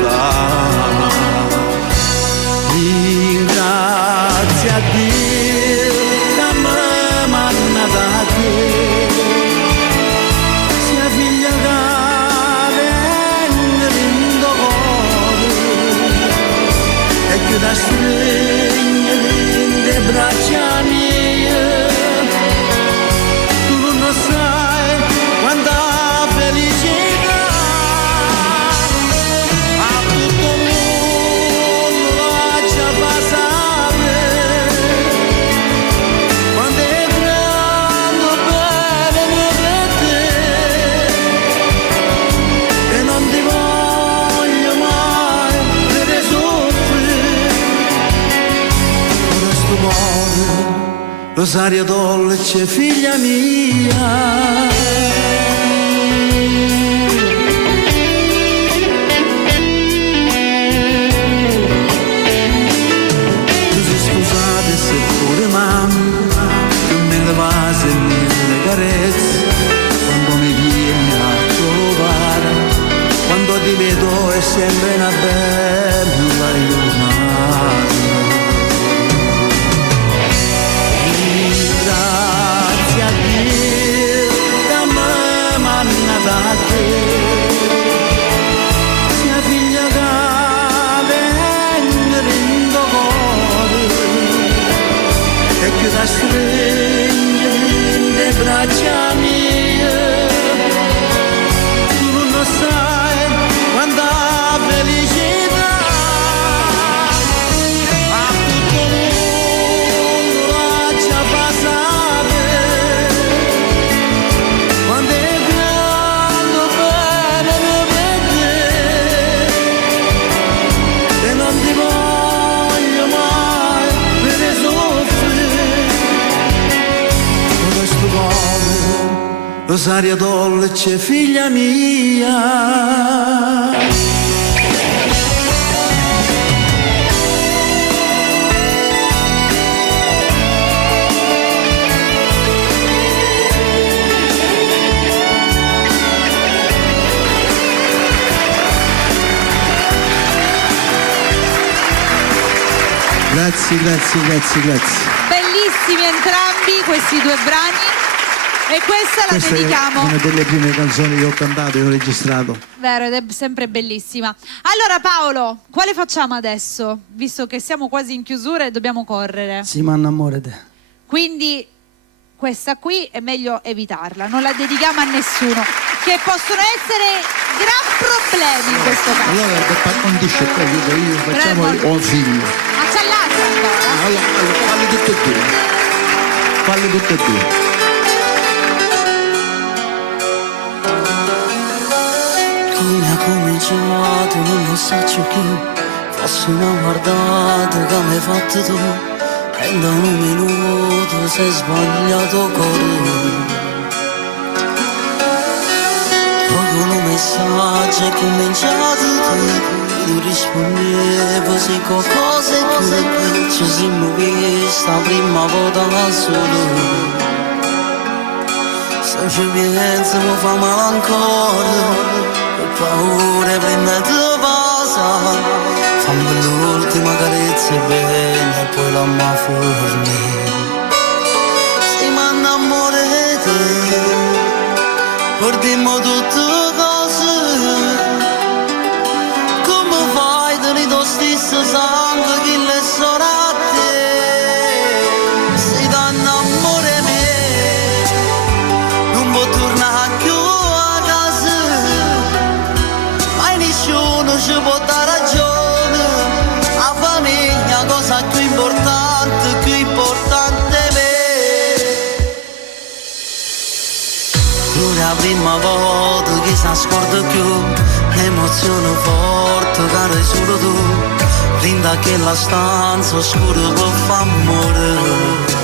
Ringrazia a Dio che mi manna da te, da stringere le braccia mie, tu non sai quanta felicità a tutto il mondo lascia passare, quando è grande bene per te, e non ti voglio mai vedere soffrire. Rosaria dolce figlia mia, tu sei scusate se pure mamma, più mille vasi e mille carezze, quando mi Rosaria dolce, figlia mia. Grazie. Bellissimi entrambi questi due brani e questa la Questa dedichiamo. è una delle prime canzoni che ho cantato e ho registrato. Vero, ed è sempre bellissima. Allora Paolo, quale facciamo adesso? Visto che siamo quasi in chiusura e dobbiamo correre. Si mi innamora te. Quindi questa qui è meglio evitarla, non la dedichiamo a nessuno, che possono essere gran problemi in questo caso. Allora, per par condicio qua io facciamo Prego. ho un figlio. Ma c'è l'altra ancora. Allora, falli tutte e due. Falli tutte e due. Come ha cominciato non lo so più, forse una guardata che mi hai fatto tu, e da un minuto sei sbagliato cuore. Poi con un messaggio è cominciato tu rispondevo se qualcosa è che ci siamo vista prima volta da solo. Se ci penso mi fa male ancora, ho paura prima di passa, fammi l'ultima carezza bene e poi la mi forni. Se mi innamoro di te, guardiamo tutte cose, come fai di tuo stesso sangue che le sorate, se ti innamori di me, non può tornare più a casa, mai nessuno ci può dare ragione, la famiglia cosa più importante è me. Non è la prima volta che si scorda più, l'emozione forte che hai solo tu, rinda che la stanza oscura per far morire.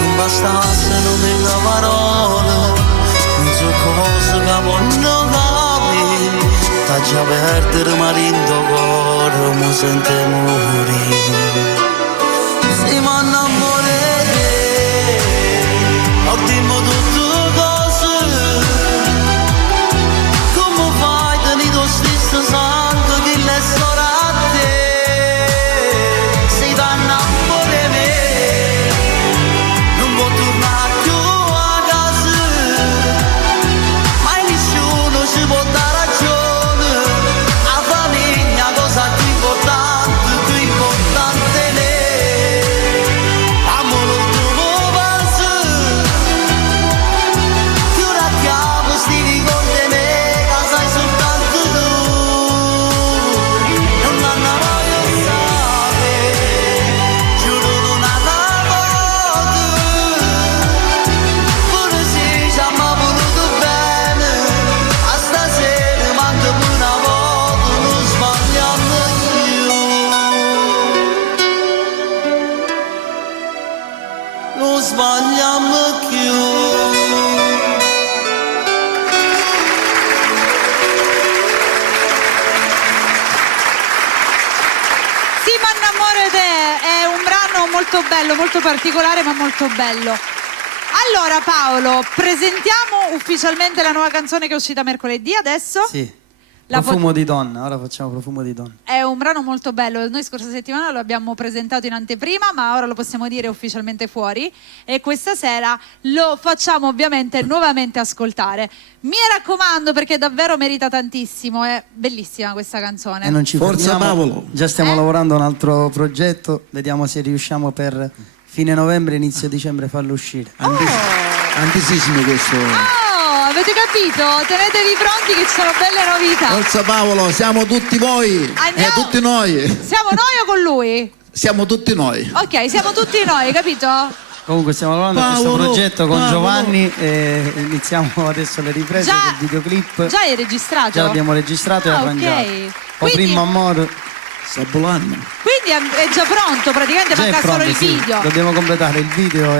Non bastasse non mi la parola, non so cosa che voglio capire, da già perdere ma rindo cuore, mi sente morire. Se mi innamoro di te, ottimo tutte cose, come fai di tuo stesso sangue che le sorate, se ti innamori di me, non può tornare più a casa, mai nessuno ci può dare ragione, la famiglia cosa più importante è lei. Amo l'ultimo passo, più racchiamo sti ricordi me, che sai soltanto tu, non hanno voglia di sapere, giuro non ha voto, pure se ci abbiamo voluto bene, a stasera manca una volta, non sbagliamo più, non sbagliamo più. Sì, ma innamoro di te è un brano molto bello, molto particolare ma molto bello. Allora Paolo, presentiamo ufficialmente la nuova canzone che è uscita mercoledì adesso. Sì. La Profumo di donna, ora facciamo Profumo di donna. È un brano molto bello, noi scorsa settimana lo abbiamo presentato in anteprima, ma ora lo possiamo dire ufficialmente fuori e questa sera lo facciamo ovviamente nuovamente ascoltare. Mi raccomando perché davvero merita tantissimo, è bellissima questa canzone. E non ci Forza fermiamo. Paolo. Già stiamo lavorando a un altro progetto, vediamo se riusciamo per fine novembre, inizio dicembre farlo uscire. Antisismi questo. Oh, avete capito? Tenetevi pronti che ci sono belle novità. Forza Paolo, siamo tutti voi. Andiamo. Tutti noi. Siamo noi o con lui? Siamo tutti noi. Ok, siamo tutti noi, capito? Comunque stiamo lavorando a questo Paolo, progetto con Paolo. Giovanni e iniziamo adesso le riprese Già- del videoclip. Già hai registrato? Già l'abbiamo registrato e Ah, arrangiato. ok. O Quindi- primo amore. Sabolanno. Quindi è già pronto, praticamente Già è manca solo pronto, il sì. video. Dobbiamo completare il video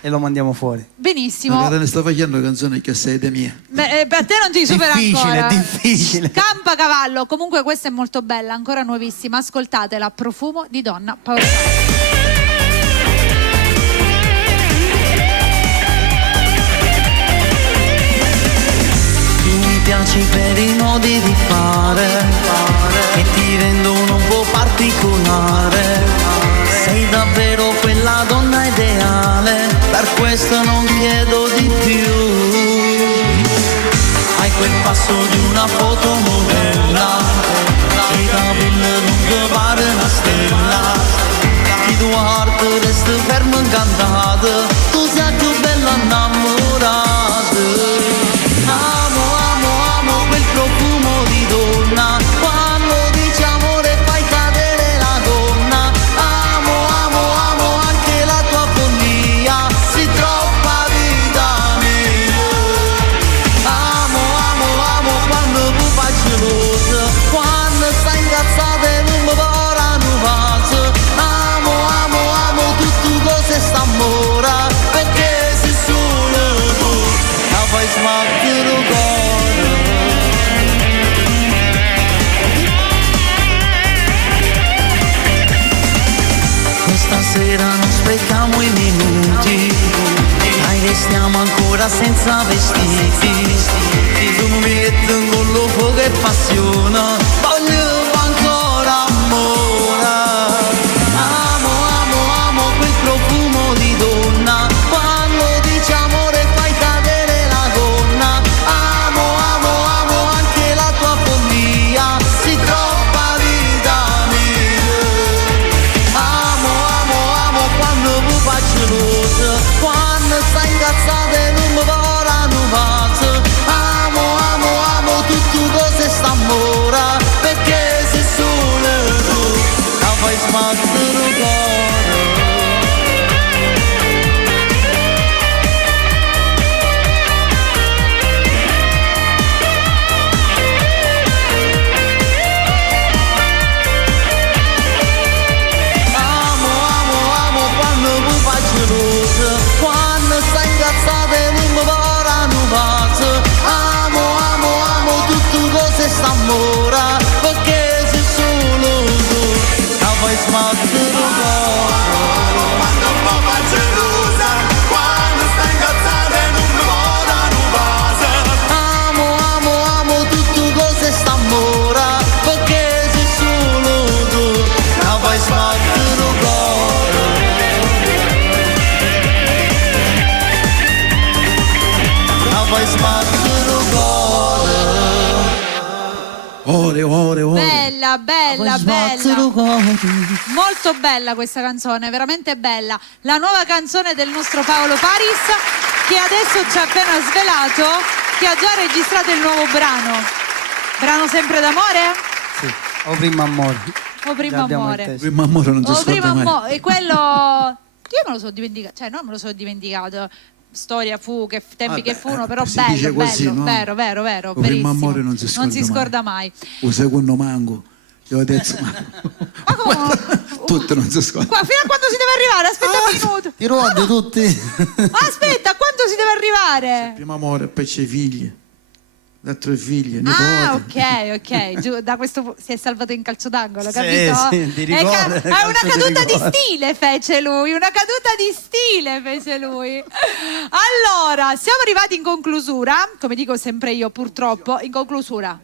e lo mandiamo fuori. Benissimo. Magari ne sta facendo canzoni che sei de mie. Beh, a te non ti supera ancora. Difficile. Campacavallo, comunque questa è molto bella, ancora nuovissima. Ascoltatela, Profumo di donna, Paolo Paris. Mi piaci per i modi di fare che ti rendono un po' particolare. Sei davvero quella donna ideale, per questo non chiedo di più. Hai quel passo di una fotomodella, i capelli lunghi pare una stella. Chi tua arte resta fermo incantato, tu sei più bella innamorata. Stasera non sprechiamo i minuti, dai restiamo ancora senza vestiti. Tu mi metti in collo fuoco e passione, voglio ancora amore. Amo, amo, amo quel profumo di donna, quando dici amore fai cadere la gonna. Amo, amo, amo anche la tua follia, si troppa vita mia. Quando stai incazzata e non mi vorranno pazzo. Amo, amo, amo tutto cose sta mora, perché sei solo tu, la fai sbattere il cuore. Amo, amo, amo quando mi faccio luce, quando stai incazzata e non mi vorranno pazzo. Amo, amo, amo tutto cose sta mora, perché sei solo tu, la fai sbattere il cuore. Quando mi faccio luce, quando stai incazzata e non mi vorranno pazzo. Amo, amo, amo tutto cose sta mora, perché sei solo tu, la fai sbattere il cuore. La fai sbattere il cuore. Ore, ore, ore. Bella, bella, bella. Molto bella questa canzone, veramente bella. La nuova canzone del nostro Paolo Paris, che adesso ci ha appena svelato che ha già registrato il nuovo brano. Brano sempre d'amore? Sì, o prima amore. O prima Già abbiamo il amore? testo. Primo amore non si O scorda prima mai. amore. E quello io me lo so dimenticato, cioè non me lo so dimenticato. Storia fu, che tempi che furono, però si bello, dice così, bello, no? vero, vero, vero, O primo verissimo. amore non si scorda mai. O secondo mango. Io ho detto, Ma come? tutte non si scordano. Qua, fino a quando si deve arrivare? Aspetta un minuto. Ti ruoti tutti. Aspetta, a quando si deve arrivare? Primo amore, poi c'è i figli. L'altro è figli, nipoti. Ah, ok. Da questo si è salvato in calcio d'angolo, Sì, capito? sì, ti ricordo, È una calcio di caduta di rigore. stile fece lui, Allora, siamo arrivati in conclusura, come dico sempre io purtroppo, in conclusura.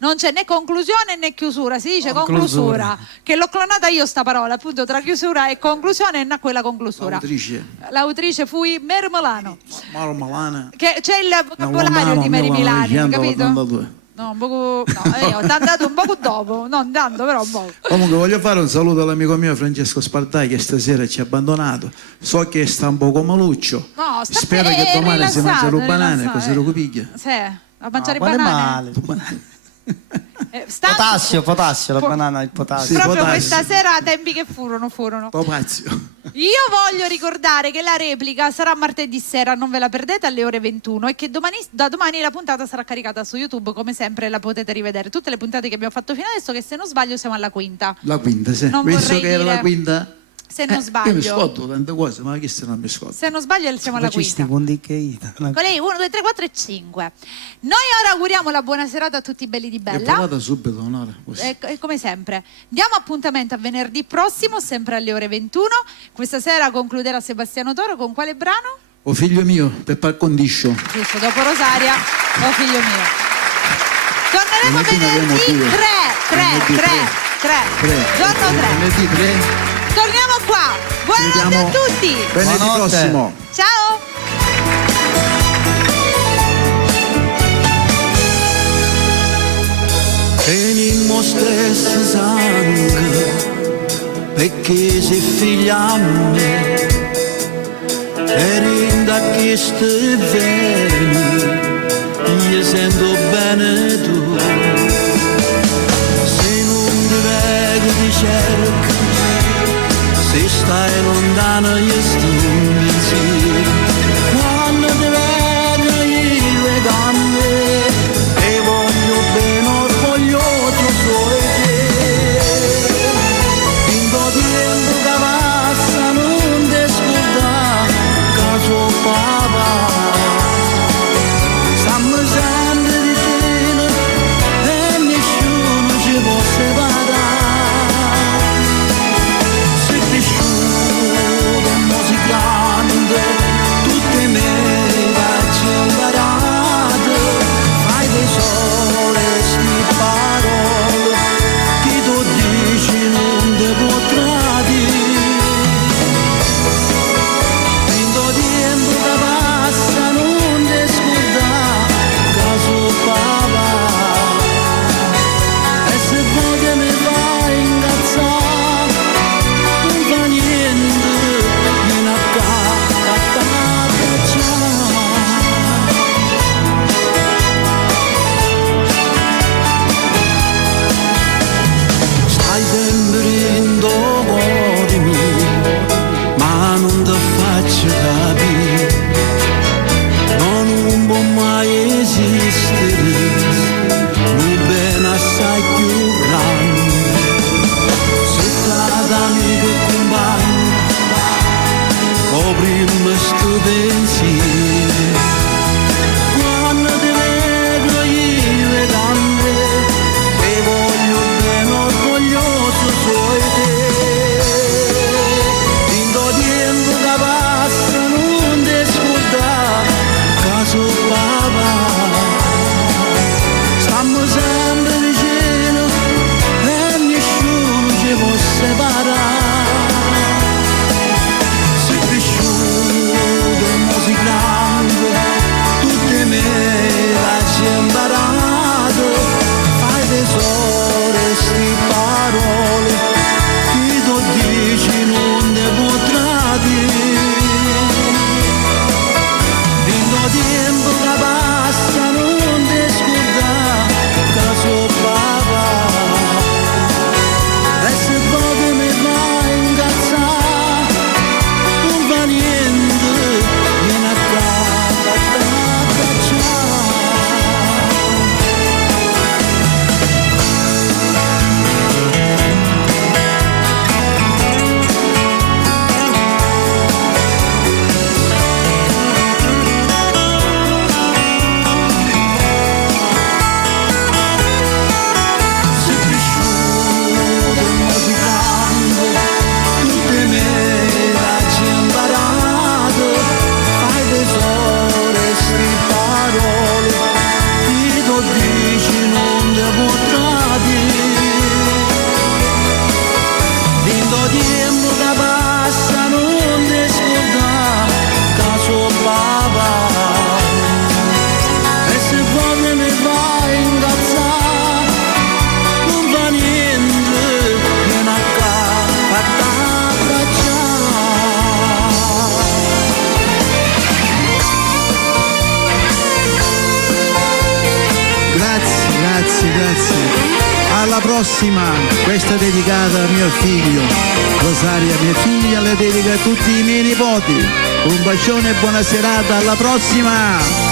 Non c'è né conclusione né chiusura, si dice conclusura. Che l'ho clonata io sta parola, appunto tra chiusura e conclusione nacque la conclusura. L'autrice. L'autrice fui Mermolano. Mauro Malana. Che c'è il vocabolario di Mary Milani, capito? 1982. No, un poco. No, io ho andato un poco dopo, non tanto, però un po'. Comunque voglio fare un saluto all'amico mio Francesco Spartai che stasera ci ha abbandonato. So che sta un poco maluccio. No, sta Spero che domani si mangia le banane, così lo piglia. Sì, a mangiare Quale banane. male. Stanco- Potassio, la Po- banana, il potassio. Sì, Proprio potassio. questa sera tempi che furono. Topazio. Io voglio ricordare che la replica sarà martedì sera, non ve la perdete, alle ore 21 e che da domani la puntata sarà caricata su YouTube, come sempre la potete rivedere. Tutte le puntate che abbiamo fatto fino adesso, che se non sbaglio siamo alla quinta. La quinta, sì. Non Visto vorrei che era dire- la quinta, Se non Io mi sbaglio. scordo tante cose, ma chi se non mi scordo? Se non sbaglio siamo alla Facisti quinta. con di che ita. Con lei 1, 2, 3, 4 e 5. Noi ora auguriamo la buona serata a tutti i belli di È Bella. parlata subito un'ora. così. E come sempre, diamo appuntamento a venerdì prossimo, sempre alle ore 21. Questa sera concluderà Sebastiano Toro con quale brano? Oh figlio mio, per par condicio. Giusto, dopo Rosaria, oh figlio mio. Torneremo Venerdì ne venerdì avremo due. 3. Giorno 3. Venerdì 3. Torniamo qua. Buonanotte a tutti. Venerdì Buonanotte. prossimo. Ciao. Tenimmo stesso sangue perché sei figlia a me e da che stai bene io sento bene tu se non ti vedo ti cerco se stai lontano io sto in pensiero quando ti vedo io vedo a me e voglio bene orgoglioso solo te finto tempo che passa non ti scorda caso papà stiamo sempre vicino e nessuno ci può separare sei cresciuto e musicante tutte me faccio imparato fai tesoro e sti parole chi tu dici non ti può tradire finto tempo che passa non ti scorda caso papà e se poi te ne vai incazzare non fa niente vieni a casa a t'abbracciare stai sempre in cuore mio ma non ti faccio capire non può mai esistere un bene assai più grande se stata amico e compagno coprimo sto pensiero quando ti vedo io vedo a me e voglio bene orgoglioso solo te finto tempo che passa non ti scorda caso papà stiamo sempre vicino e nessuno ci può separare sei cresciuto e musicante tutte me l'hai imparato fai tesoro e sti parole chi tu dici non ti può tradire finto tempo che passa non ti scorda caso papà e se poi mi vai incazzare non fa niente vieni a casa a t'abbracciare sei cresciuto e musicante tutte me l'hai imparato fai tesoro e sti parole chi tu dici non ti può tradire finto tempo che passa non ti scorda caso papà e se poi te ne vai incazzare non fa niente vieni a casa a t'abbracciare Grazie. Alla prossima. Questa è dedicata a mio figlio. Rosaria, mia figlia, le dedica a tutti i miei nipoti. Un bacione e buona serata. Alla prossima.